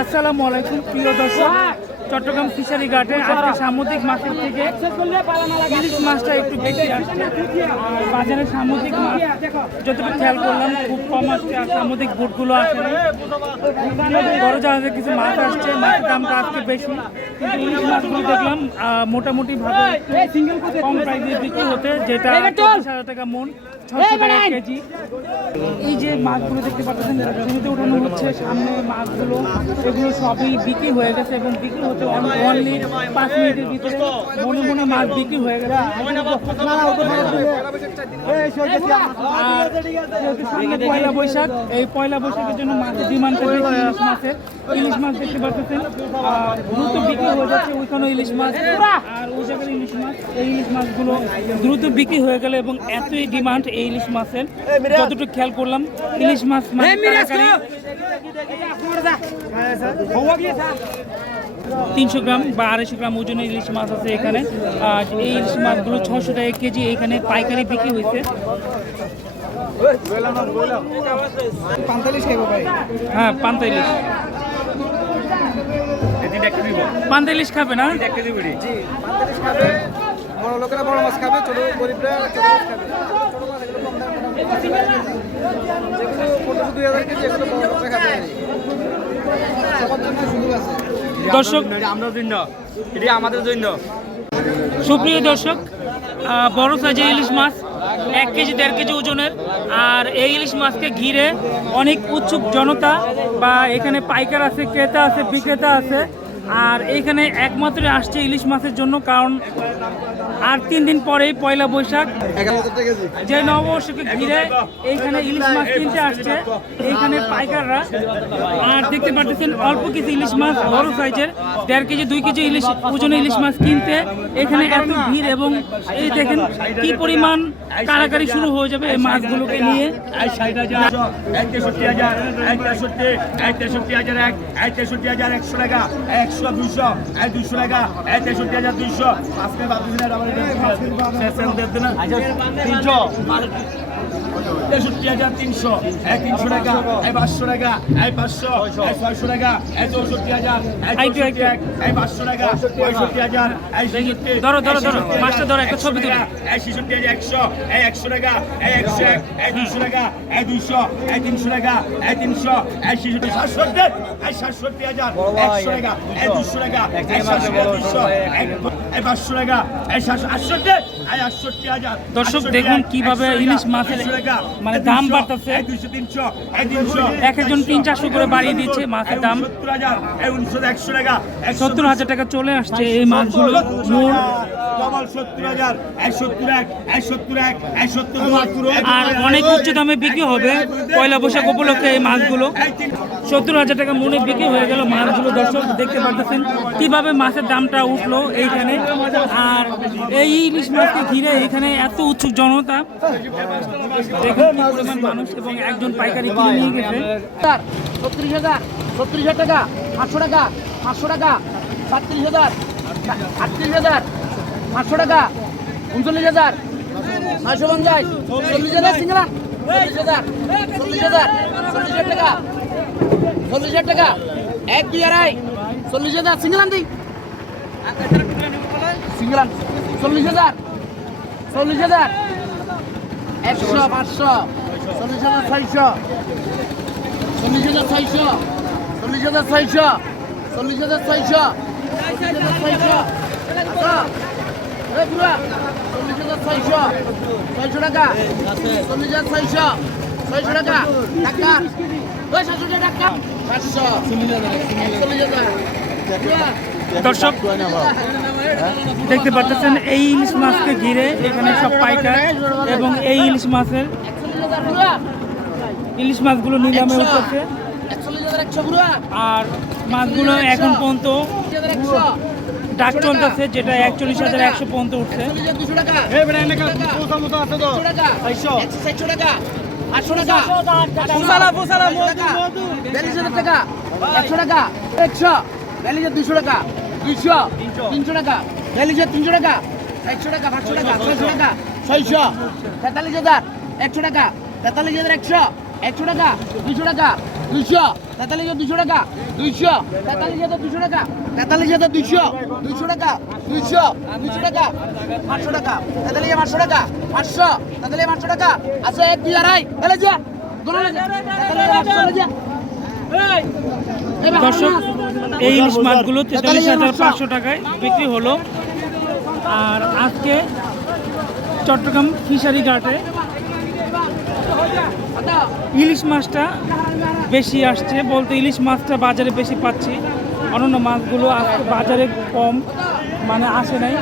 আসসালামু আলাইকুম, প্রিয় দর্শক। চট্টগ্রাম ফিশারি ঘাটে আজকে সামুদ্রিক মাছের থেকে ইলিশ মাছটা একটু বেশি আসছে। বাজারে সামুদ্রিক মাছ, যতটুকু খেয়াল করলাম, খুব কম আসছে আর সামুদ্রিক বুটগুলো আসে বড় জাহাজে কিছু মাছ আসছে, মাছের দামটা আজকে বেশি। কিন্তু ইলিশ মাছগুলো দেখলাম মোটামুটি ভাবে কম প্রাইসে বিক্রি হতে, যেটা হাজার টাকা মন। ছশো টাকা কেজি। এই যে মাছগুলো দেখতে পাচ্ছেন জমিতে হচ্ছে সামনে মাছগুলো এগুলো সবই বিক্রি হয়ে গেছে এবং বিক্রি হতে অনলি পাঁচ মিনিটের ভিতরে। মনে মনে মাছ বিক্রি হয়ে গেছে। আর যেহেতু সামনে পয়লা বৈশাখ এই পয়লা বৈশাখের জন্য মাছের ডিমান্ড থাকে ইলিশ মাছের। ইলিশ মাছ দেখতে পাচ্ছেন দ্রুত বিক্রি হয়ে যাচ্ছে ওইখানে ইলিশ মাছ। আর ওই জায়গার ইলিশ মাছ এই ইলিশ মাছগুলো দ্রুত বিক্রি হয়ে গেল এবং এতই ডিমান্ড এই ইলিশ মাছের যতটুকু খেয়াল করলাম ইলিশ মাছ মানে তিনশো গ্রাম বা আড়াইশো গ্রাম ওজনের ইলিশ মাছ আছে এখানে। আর এই ইলিশ মাছগুলো ছশো টাকা কেজি এখানে পাইকারি বিক্রি হয়েছে। হ্যাঁ পান্তা ইলিশ। পান্তা ইলিশ খাবে না? বড় লোকেরা বড় মাছ খাবে ছোট গরিবরা ছোট মাছ খাবে। দর্শক এটি আমাদের জন্য সুপ্রিয় দর্শক বড় সাইজের ইলিশ মাছ, এক কেজি, দেড় কেজি ওজনের, আর এই ইলিশ মাছকে ঘিরে অনেক উৎসুক জনতা বা এখানে পাইকার আছে, ক্রেতা আছে, বিক্রেতা আছে আর এইখানে একমাত্র আসছে ইলিশ মাছের জন্য কারণ আর তিন দিন পরেই পয়লা বৈশাখ যে নববর্ষকে ঘিরে এইখানে ইলিশ মাছ কিনতে আসছে এইখানে পাইকাররা আর দেখতে পাচ্ছেন অল্প কিছু ইলিশ মাছ বড় সাইজের দেড় কেজি দুই কেজি ইলিশ ওজনে ইলিশ মাছ কিনতে এখানে এত ভিড় এবং এই দেখেন কি পরিমাণ কারাকারি শুরু হয়ে যাবে এই মাছগুলোকে নিয়ে হাজার তেষট্টি হাজার এই তেষট্টি হাজার এক তেষট্টি হাজার একশো টাকা দুইশো এই দুইশো টাকা এই তেষট্টি হাজার দুইশো। আজকে বাদ তেষট্টি হাজার তিনশো এই তিনশো টাকা এই পাঁচশো টাকা এই পাঁচশো ছয়শো টাকা এই চৌষট্টি হাজার এক পাঁচশো টাকা পঁয়ষট্টি হাজার ধরো, ধরো, ধরো। মাছটা ধরো, একটা ছবি তুলি। এই ছেষট্টি হাজার একশো এই একশো টাকা এই একশো এক এই দুশো টাকা এই দুইশো এই তিনশো টাকা এই তিনশো এই ছেষট্টি সাতষট্টি এই সাতষট্টি হাজার একশো টাকা এই দুশো টাকা এই সাতশো এই পাঁচশো টাকা এই সাতশো আটষট্টি দর্শক দেখুন কীভাবে ইলিশ মাছের মানে দাম বাড়তেছে। এক একজন তিন চারশো করে বাড়িয়ে দিচ্ছে মাছের দাম। সত্তর হাজার টাকা চলে আসছে এই মাছগুলো। আর অনেক উচ্চ দামে বিক্রি হবে পয়লা বৈশাখ উপলক্ষে এই মাছগুলো। সত্তর হাজার টাকা মনে বিক্রি হয়ে গেল মাছগুলো। দর্শক দেখতে পাচ্ছেন কীভাবে মাছের দামটা উঠল এইখানে। আর এই ইলিশ মাছকে ঘিরে এখানে এত উৎসুক জনতা। দেখুন পরিমাণ মানুষ এবং একজন পাইকারি কিনে নিয়ে গেছে। ছত্রিশ হাজার ছত্রিশ হাজার টাকা পাঁচশো টাকা পাঁচশো টাকা সাতত্রিশ হাজার আটত্রিশ হাজার পাঁচশো টাকা, উনচল্লিশ হাজার নয়শো পঞ্চাশ, চল্লিশ হাজার সিঙ্গলা চল্লিশ হাজার চল্লিশ হাজার চল্লিশ হাজার টাকা, চল্লিশ হাজার টাকা, এক দুই আড়াই, চল্লিশ হাজার সিঙ্গলান দিই। সিঙ্গলান চল্লিশ হাজার চল্লিশ হাজার, একশো, পাঁচশো, চল্লিশ হাজার, ছয়শো, চল্লিশ হাজার, ছয়শো, চল্লিশ হাজার, ছয়শো, চল্লিশ হাজার, ছয়শো, চল্লিশ হাজার, ছয়শো ছয়শো। ছয়শো টাকা। চল্লিশ হাজার ছয়শো। ছয়শো টাকা। টাকা। ওই সাতশো টাকা। পাঁচশো চল্লিশ হাজার। দর্শক দেখতে পাচ্ছেন এই ইলিশ মাছকে ঘিরে এখানে সব পাইকার এবং এই ইলিশ মাছের ইলিশ মাছগুলো নিলামে উঠেছে। আর মাছগুলো এখন পর্যন্ত ডাক চলতেছে যেটা একচল্লিশ হাজার একশো পর্যন্ত উঠছে একশো টাকা একশো হাজার দুশো টাকা দুইশো তিনশো টাকা বিয়াল্লিশ হাজার তিনশো টাকা একশো টাকা পাঁচশো টাকা ছয়শো টাকা ছয়শো তেতাল্লিশ হাজার একশো টাকা তেতাল্লিশ হাজার একশো একশো টাকা দুশো টাকা দুইশো। তেতাল্লিশ দুশো টাকা দুইশো। তেতাল্লিশ হাজার দুশো টাকা তেতাল্লিশ হাজার দুইশো দুইশো টাকা দুইশো দুইশো টাকা পাঁচশো টাকা। তেতাল্লিশ পাঁচশো টাকা পাঁচশো। তেতাল্লিশ পাঁচশো টাকা। আছে এক দুই আড়াই। তাহলে যা। দর্শক এই ইলিশ মাছগুলো তেতাল্লিশ হাজার পাঁচশো টাকায় বিক্রি হলো। আর আজকে চট্টগ্রাম ফিশারি ঘাটে ইলিশ মাছটা বেশি আসছে বলতে ইলিশ মাছটা বাজারে বেশি পাচ্ছি। অন্যান্য মাছগুলো বাজারে কম মানে আসে নাই।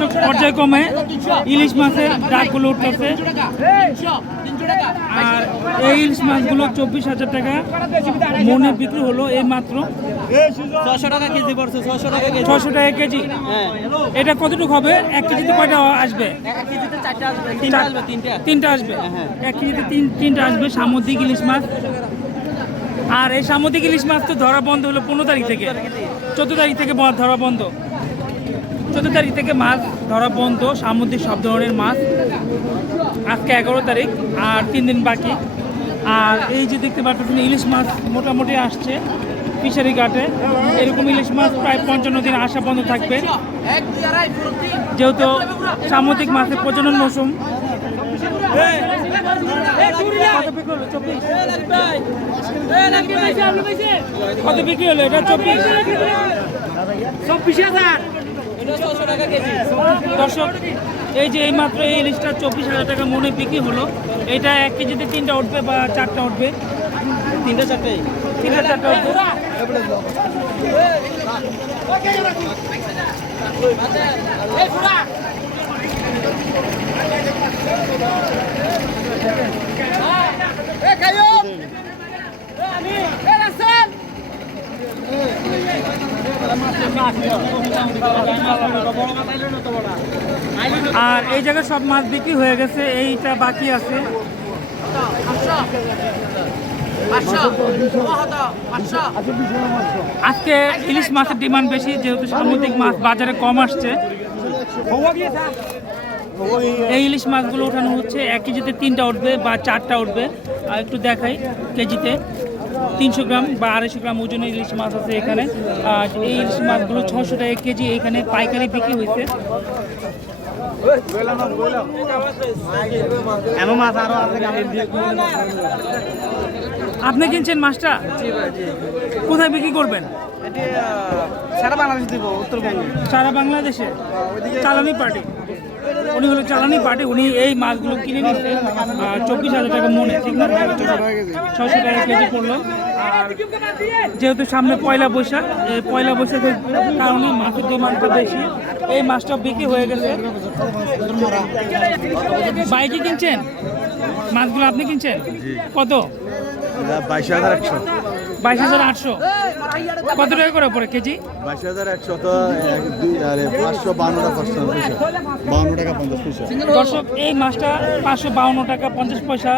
দর্শক পর্যায়ক্রমে ইলিশ মাছের ডাকগুলো উঠতেছে। আর এই ইলিশ মাছগুলো চব্বিশ হাজার টাকা মনে বিক্রি হলো এই মাত্র। ছশো টাকা কেজি পড়ছে ছশো টাকা কেজি। ছশো টাকা কেজি। হ্যাঁ। এটা কতটুকু হবে? এক কেজিতে কয়টা আসবে? তিনটা আসবে তিনটা। আসবে? এক কেজিতে তিন তিনটা আসবে সামুদ্রিক ইলিশ মাছ। আর এই সামুদ্রিক ইলিশ মাছ তো ধরা বন্ধ হলো পনেরো তারিখ থেকে। চোদ্দ তারিখ থেকে ধরা বন্ধ। চোদ্দ তারিখ থেকে মাছ ধরা বন্ধ, সামুদ্রিক সব ধরনের মাছ। আজকে এগারো তারিখ, আর তিন দিন বাকি। আর এই যে দেখতে পাচ্ছেন, ইলিশ মাছ মোটামুটি আসছে ফিশারি ঘাটে। এরকম ইলিশ মাছ প্রায় পঞ্চান্ন দিন আসা বন্ধ থাকবে। যেহেতু সামুদ্রিক মাছের প্রজনন মৌসুম। কত বিক্রি হলো? এটা চব্বিশ। চব্বিশ হাজার দর্শক এই যে এই মাত্র এই ইলিশটা চব্বিশ হাজার টাকা মনে বিক্রি হলো এটা এক কেজিতে তিনটা উঠবে বা চারটা উঠবে তিনটা চারটে তিনটা চারটা উঠবে আর এই জায়গায় সব মাছ বিক্রি হয়ে গেছে, এইটা বাকি আছে। আজকে ইলিশ মাছের ডিমান্ড বেশি, যেহেতু সামুদ্রিক মাছ বাজারে কম আসছে। এই ইলিশ মাছগুলো ওঠানো হচ্ছে, এক কেজিতে তিনটা উঠবে বা চারটা উঠবে, আর একটু দেখাই কেজিতে। তিনশো গ্রাম বা আড়াইশো গ্রাম ওজনের ইলিশ মাছ আছে এখানে। আর এই ইলিশ মাছগুলো ছশো টাকা কেজি এখানে পাইকারি বিক্রি হয়েছে। আপনি কিনছেন মাছটা? কোথায় বিক্রি করবেন? সারা বাংলাদেশ দিব উত্তরবঙ্গে সারা বাংলাদেশে? চালানি পার্টি। উনি হলো চালানি পার্টি উনি এই মাছগুলো কিনে নিচ্ছে চব্বিশ হাজার টাকা মনে ঠিক না? ছশো টাকা কেজি পড়ল। আর যেহেতু সামনে পয়লা বৈশাখ এই পয়লা বৈশাখের কারণে মাছের ডিমান্ডটা বেশি। এই মাছটা বিক্রি হয়ে গেছে। বাইকে কিনছেন? মাছগুলো আপনি কিনছেন? কত? বাইশ হাজার একশো। বাইশ হাজার আটশো। কত টাকা করে পড়ে কেজি? বাইশ হাজার একশো তো এক দুই আরে পাঁচশো বান্নটা পার্সেন্ট পয়সা। টাকা পঞ্চাশ পয়সা। দর্শক এই মাছটা পাঁচশো বাউন্ন টাকা পঞ্চাশ পয়সা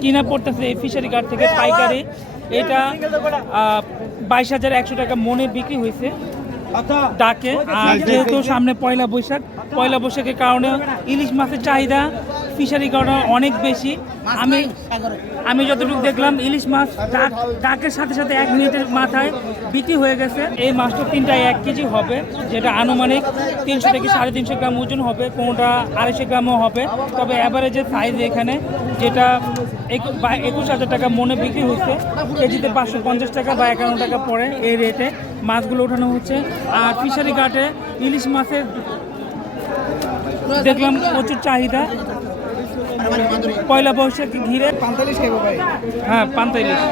কিনা পড়তেছে এই ফিশারি ঘাট থেকে পাইকারি। এটা বাইশ হাজার একশো টাকা মনে বিক্রি হয়েছে ডাকে। আর যেহেতু সামনে পয়লা বৈশাখ পয়লা বৈশাখের কারণে ইলিশ মাছের চাহিদা ফিশারি কারণে অনেক বেশি। আমি আমি যতটুকু দেখলাম, ইলিশ মাছ ডাক ডাকের সাথে সাথে এক মিনিটের মাথায় বিক্রি হয়ে গেছে। এই মাছটা তিনটায় এক কেজি হবে, যেটা আনুমানিক তিনশো থেকে সাড়ে তিনশো গ্রাম ওজন হবে, কোনোটা আড়াইশো গ্রামও হবে। তবে অ্যাভারেজের সাইজ এখানে, যেটা একুশ হাজার টাকা মনে বিক্রি হচ্ছে। কেজিতে পাঁচশো পঞ্চাশ টাকা বা একান্ন টাকা পড়ে এই রেটে মাছগুলো ওঠানো হচ্ছে। আর ফিশারি ঘাটে ইলিশ মাছের দেখলাম প্রচুর চাহিদা। পয়লা বৈশাখকে ঘিরে পান্তালিশ খাইবো ভাই। হ্যাঁ পান্তা ইলিশ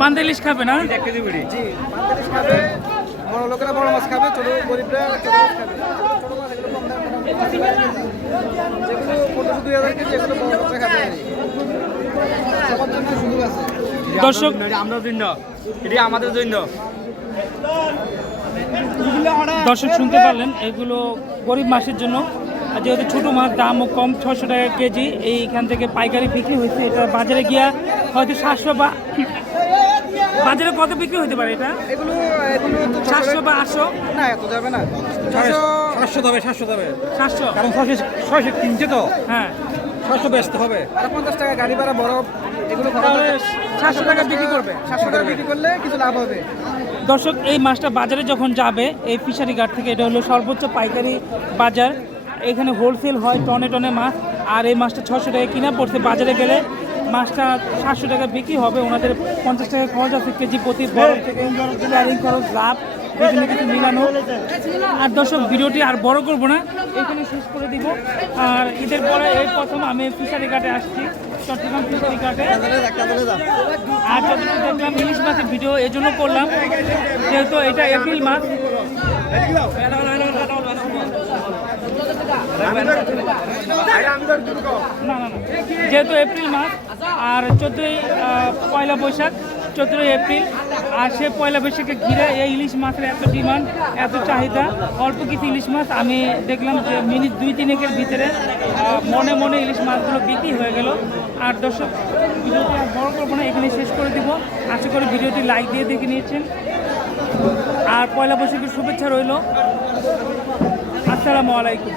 পান্তা ইলিশ খাবে না? জি পান্তালিশ খাবে। বড় লোকেরা বড় মাছ খাবে ছোট গরিবরা ছোট মাছ খাবে। ছোট মাছ এগুলো কম দাম যেগুলো দুই হাজার কেজি এগুলো বড় লোকরা খাবে সবার জন্য সুযোগ আছে দর্শক আমাদের জন্য এটি আমাদের জন্য। দর্শক শুনতে পারলেন এগুলো গরিব মাসের জন্য। যেহেতু ছোটো মাছ দামও কম ছশো টাকা কেজি। এইখান থেকে পাইকারি বিক্রি হয়েছে। এটা বাজারে গিয়া হয়তো সাতশো বা বাজারে কত বিক্রি হতে পারে এটা? এগুলো এগুলো সাতশো বা আটশো? না এত যাবে না। সাতশো দেবে সাতশো দেবে সাতশো? কারণ ছয়শো ছয়শো কিনছে তো। হ্যাঁ। ছয়শো বেচতে হবে। আর পঞ্চাশ টাকা গাড়ি ভাড়া বরফ এগুলো তাহলে সাতশো টাকা বিক্রি করবে। সাতশো টাকা বিক্রি করলে কিছু লাভ হবে। দর্শক এই মাছটা বাজারে যখন যাবে এই ফিশারি ঘাট থেকে এটা হলো সর্বোচ্চ পাইকারি বাজার। এখানে হোলসেল হয় টনে টনে মাছ, আর এই মাছটা ছশো টাকা কিনা পড়ছে বাজারে গেলে মাছটা সাতশো টাকা বিক্রি হবে, ওনাদের পঞ্চাশ টাকা খরচ আছে, কেজি প্রতি খরচ লাভ এখানে কিছু মিলানো। আর দর্শক, ভিডিওটি আর বড় করব না, এখানে শেষ করে দিব। আর ঈদের পরে এই প্রথম আমি ফিশারি ঘাটে আসছি, চট্টগ্রাম ফিশারি ঘাটে। আর যতটুকু দেখলাম, ইলিশ মাছের ভিডিও এই জন্য করলাম, যেহেতু এটা এপ্রিল মাস। যেহেতু এপ্রিল মাস, আর চোদ্দোই পয়লা বৈশাখ, চোদ্দোই এপ্রিল, আর সে পয়লা বৈশাখে ঘিরে এই ইলিশ মাছের এত ডিমান্ড, এত চাহিদা, অল্প কিছু ইলিশ মাছ। আমি দেখলাম যে মিনিট দুই তিনেকের ভিতরে মনে মনে ইলিশ মাছগুলো বিক্রি হয়ে গেল। আর দর্শক, ভিডিওটি বড় করব না এখানে শেষ করে দিব। আশা করি ভিডিওটি লাইক দিয়ে দেখে নিয়েছেন। আর পয়লা বৈশাখের শুভেচ্ছা রইল। আসসালামু আলাইকুম।